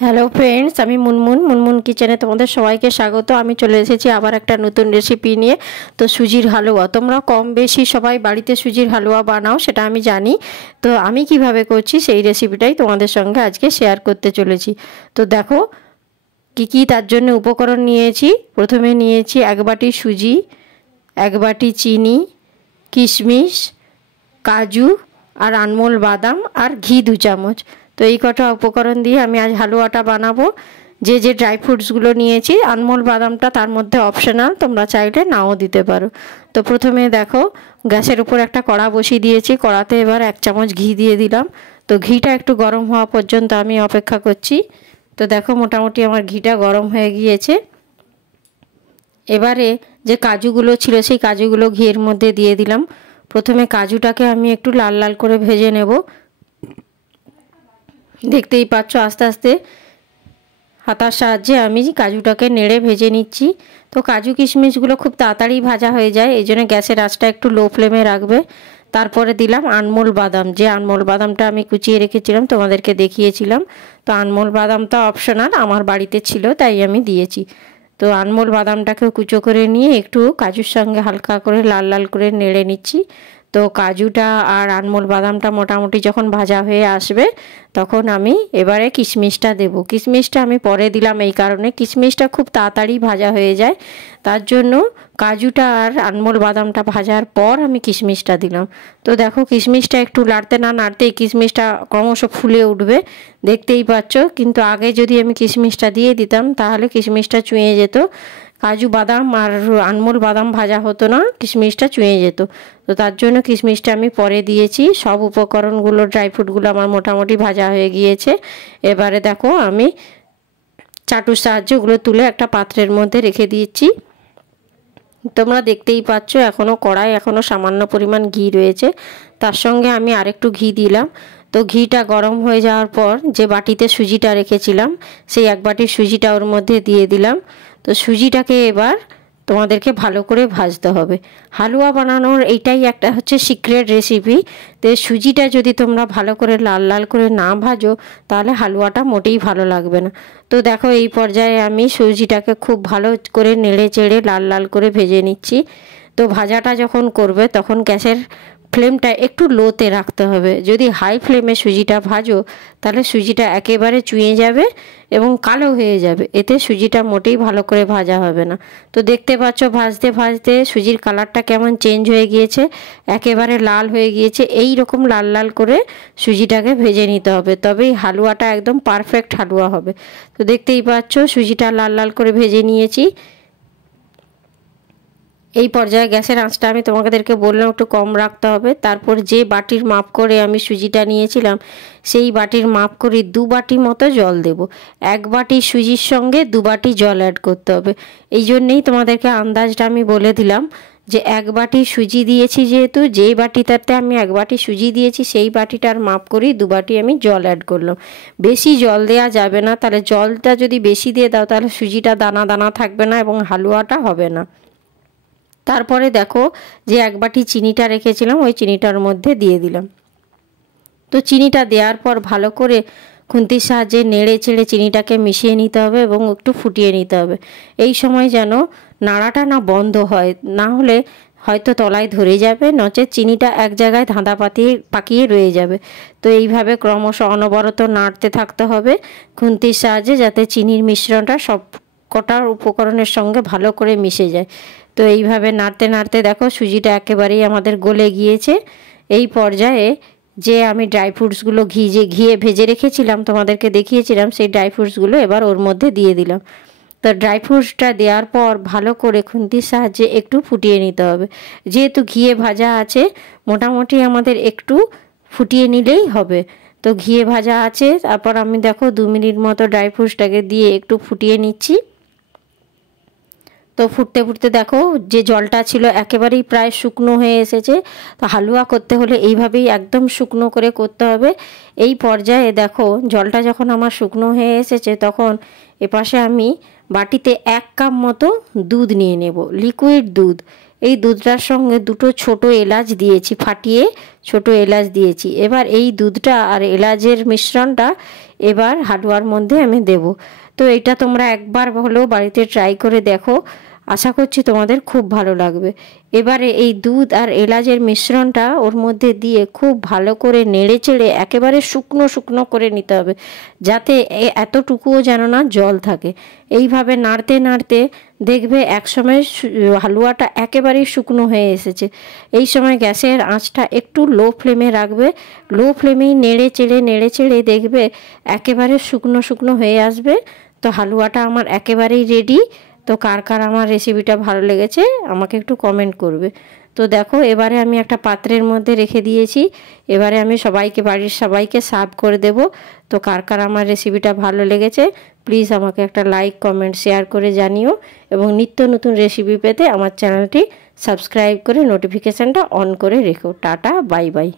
Hello friends, আমি মুনমুন কিচেনে তোমাদের সবাইকে স্বাগত। আমি চলে এসেছি আবার একটা নতুন রেসিপি নিয়ে। তো সুজির হালুয়া, তোমরা কম বেশি সবাই বাড়িতে সুজির হালুয়া বানাও, সেটা আমি জানি। তো আমি কিভাবে করছি সেই রেসিপিটাই তোমাদের সঙ্গে আজকে শেয়ার করতে চলেছি। তো দেখো কি তার জন্য উপকরণ নিয়েছি। প্রথমে নিয়েছি 1 বাটি সুজি, 1 বাটি চিনি, কিশমিশ, কাজু আর আনমোল বাদাম আর ঘি 2 চামচ। তো এই কটা উপকরণ দিয়ে আমি আজ হালুয়াটা বানাবো। যে ড্রাই ফ্রুটসগুলো নিয়েছি, আনমোল বাদামটা তার মধ্যে অপশনাল, তোমরা চাইলে নাও দিতে পারো। তো প্রথমে দেখো গ্যাসের উপর একটা কড়া বসিয়ে দিয়েছি। কড়াতে এবার 1 চামচ ঘি দিয়ে দিলাম। তো ঘিটা একটু গরম হওয়া পর্যন্ত আমি অপেক্ষা করছি। তো দেখো মোটামুটি আমার ঘিটা গরম হয়ে গিয়েছে। এবারে যে কাজুগুলো ছিল সেই কাজুগুলো ঘিয়ের মধ্যে দিয়ে দিলাম। প্রথমে কাজুটাকে আমি একটু লাল লাল করে ভেজে নেব। দেখতেই পাচ্ছ আস্তে আস্তে হাতার সাহায্যে আমি কাজুটাকে নেড়ে ভেজে নিচ্ছি। তো কাজু কিশমিশগুলো খুব তাড়াতাড়ি ভাজা হয়ে যায়, এই জন্য গ্যাসের আঁচটা একটু লো ফ্লেমে রাখবে। তারপরে দিলাম আনমোল বাদাম, যে আনমোল বাদামটা আমি কুচিয়ে রেখেছিলাম, তোমাদেরকে দেখিয়েছিলাম। তো আনমোল বাদামটা অপশনাল, আমার বাড়িতে ছিল তাই আমি দিয়েছি। তো আনমোল বাদামটাকে কুচো করে নিয়ে একটু কাজুর সঙ্গে হালকা করে লাল লাল করে নেড়ে নিচ্ছি। তো কাজুটা আর আনমোল বাদামটা মোটামুটি যখন ভাজা হয়ে আসবে তখন আমি এবারে কিশমিশটা দেব। কিশমিশটা আমি পরে দিলাম এই কারণে, কিশমিশটা খুব তাড়াতাড়ি ভাজা হয়ে যায়, তার জন্য কাজুটা আর আনমোল বাদামটা ভাজার পর আমি কিশমিশটা দিলাম। তো দেখো কিশমিশটা একটু নাড়তে না নাড়তেই কিশমিশটা ক্রমশ ফুলে উঠবে, দেখতেই পাচ্ছ। কিন্তু আগে যদি আমি কিশমিশটা দিয়ে দিতাম তাহলে কিশমিশটা চুঁয়ে যেত, কাজু বাদাম আর আনমোল বাদাম ভাজা হতো না, কিশমিশটা চুঁয়ে যেত। তো তার জন্য কিশমিশটা আমি পরে দিয়েছি। সব উপকরণগুলো ড্রাই ফ্রুটগুলো আমার মোটামুটি ভাজা হয়ে গিয়েছে। এবারে দেখো আমি চাটুর সাহায্যে ওগুলো তুলে একটা পাত্রের মধ্যে রেখে দিয়েছি। তোমরা দেখতেই পাচ্ছ এখনও কড়াই এখনও সামান্য পরিমাণ ঘি রয়েছে, তার সঙ্গে আমি আরেকটু ঘি দিলাম। তো ঘিটা গরম হয়ে যাওয়ার পর যে বাটিতে সুজিটা রেখেছিলাম সেই 1 বাটি সুজিটা ওর মধ্যে দিয়ে দিলাম। তো সুজিটাকে এবার তোমাদেরকে ভালো করে ভাজতে হবে। হালুয়া বানানোর এইটাই একটা হচ্ছে সিক্রেট রেসিপি। তো সুজিটা যদি তোমরা ভালো করে লাল লাল করে না ভাজো তাহলে হালুয়াটা মোটেই ভালো লাগবে না। তো দেখো এই পর্যায়ে আমি সুজিটাকে খুব ভালো করে নেড়ে চেড়ে লাল লাল করে ভেজে নিচ্ছি। তো ভাজাটা যখন করবে তখন গ্যাসের ফ্লেমটা একটু লোতে রাখতে হবে। যদি হাই ফ্লেমে সুজিটা ভাজো তাহলে সুজিটা একেবারে চুঁয়ে যাবে এবং কালো হয়ে যাবে, এতে সুজিটা মোটেই ভালো করে ভাজা হবে না। তো দেখতে পাচ্ছ ভাজতে ভাজতে সুজির কালারটা কেমন চেঞ্জ হয়ে গিয়েছে, একেবারে লাল হয়ে গিয়েছে। এই রকম লাল লাল করে সুজিটাকে ভেজে নিতে হবে, তবেই হালুয়াটা একদম পারফেক্ট হালুয়া হবে। তো দেখতেই পাচ্ছ সুজিটা লাল লাল করে ভেজে নিয়েছি। এই পর্যায়ে গ্যাসের আঁচটা আমি তোমাদেরকে বললাম একটু কম রাখতে হবে। তারপর যে বাটির মাপ করে আমি সুজিটা নিয়েছিলাম সেই বাটির মাপ করে 2 বাটি মতো জল দেব। 1 বাটি সুজির সঙ্গে 2 বাটি জল অ্যাড করতে হবে। এই জন্যেই তোমাদেরকে আন্দাজটা আমি বলে দিলাম যে 1 বাটি সুজি দিয়েছি, যেহেতু যেই বাটিটাতে আমি 1 বাটি সুজি দিয়েছি সেই বাটিটার মাপ করেই 2 বাটি আমি জল অ্যাড করলাম। বেশি জল দেওয়া যাবে না, তাহলে জলটা যদি বেশি দিয়ে দাও তাহলে সুজিটা দানা দানা থাকবে না এবং হালুয়াটা হবে না। তারপরে দেখো যে 1 বাটি চিনিটা রেখেছিলাম ওই চিনিটার মধ্যে দিয়ে দিলাম। তো চিনিটা দেওয়ার পর ভালো করে খুন্তির সাহায্যে নেড়ে চেড়ে চিনিটাকে মিশিয়ে নিতে হবে এবং একটু ফুটিয়ে নিতে হবে। এই সময় যেন নাড়াটা না বন্ধ হয়, না হলে হয়তো তলায় ধরে যাবে, নচেত চিনিটা এক জায়গায় ধাঁধা পাকিয়ে রয়ে যাবে। তো এইভাবে ক্রমশ অনবরত নাড়তে থাকতে হবে খুন্তির সাহায্যে, যাতে চিনির মিশ্রণটা সব কটার উপকরণের সঙ্গে ভালো করে মিশে যায়। তো এইভাবে নাড়তে নাড়তে দেখো সুজিটা একেবারেই আমাদের গলে গিয়েছে। এই পর্যায়ে যে আমি ড্রাই ফ্রুটসগুলো ঘিয়ে ভেজে রেখেছিলাম তোমাদেরকে দেখিয়েছিলাম, সেই ড্রাই ফ্রুটসগুলো এবার ওর মধ্যে দিয়ে দিলাম। তো ড্রাই ফ্রুটসটা দেওয়ার পর ভালো করে খুন্তির সাহায্যে একটু ফুটিয়ে নিতে হবে। যেহেতু ঘিয়ে ভাজা আছে মোটামুটি আমাদের একটু ফুটিয়ে নিলেই হবে। তো ঘিয়ে ভাজা আছে, তারপর আমি দেখো 2 মিনিট মতো ড্রাই ফ্রুটসটাকে দিয়ে একটু ফুটিয়ে নিচ্ছি। তো ফুটতে ফুটতে দেখো যে জলটা ছিল একেবারেই প্রায় শুকনো হয়ে এসেছে। তো হালুয়া করতে হলে এইভাবেই একদম শুকনো করে করতে হবে। এই পর্যায়ে দেখো জলটা যখন আমার শুকনো হয়ে এসেছে তখন এপাশে আমি বাটিতে 1 কাপ মতো দুধ নিয়ে নেব, লিকুইড দুধ। এই দুধটার সঙ্গে 2টো ছোটো এলাচ দিয়েছি, ফাটিয়ে ছোটো এলাচ দিয়েছি। এবার এই দুধটা আর এলাচের মিশ্রণটা এবার হালুয়ার মধ্যে আমি দেব। তো এটা তোমরা একবার হলেও বাড়িতে ট্রাই করে দেখো, আশা করছি তোমাদের খুব ভালো লাগবে। এবারে এই দুধ আর এলাচের মিশ্রণটা ওর মধ্যে দিয়ে খুব ভালো করে নেড়ে চেড়ে একেবারে শুকনো শুকনো করে নিতে হবে, যাতে এতটুকুও যেন না জল থাকে। এইভাবে নাড়তে নাড়তে দেখবে একসময় হালুয়াটা একেবারেই শুকনো হয়ে এসেছে। এই সময় গ্যাসের আঁচটা একটু লো ফ্লেমে রাখবে। লো ফ্লেমেই নেড়ে চেড়ে দেখবে একেবারে শুকনো শুকনো হয়ে আসবে। তো হালুয়াটা আমার একেবারেই রেডি। তো কার কার আমার রেসিপিটা ভালো লেগেছে আমাকে একটু কমেন্ট করবে। তো দেখো এবারে আমি একটা পাত্রের মধ্যে রেখে দিয়েছি। এবারে আমি বাড়ির সবাইকে সার্ভ করে দেব। তো কার কার আমার রেসিপিটা ভালো লেগেছে প্লিজ আমাকে একটা লাইক কমেন্ট শেয়ার করে জানিও, এবং নিত্য নতুন রেসিপি পেতে আমার চ্যানেলটি সাবস্ক্রাইব করে নোটিফিকেশানটা অন করে রেখো। Tata, bye bye.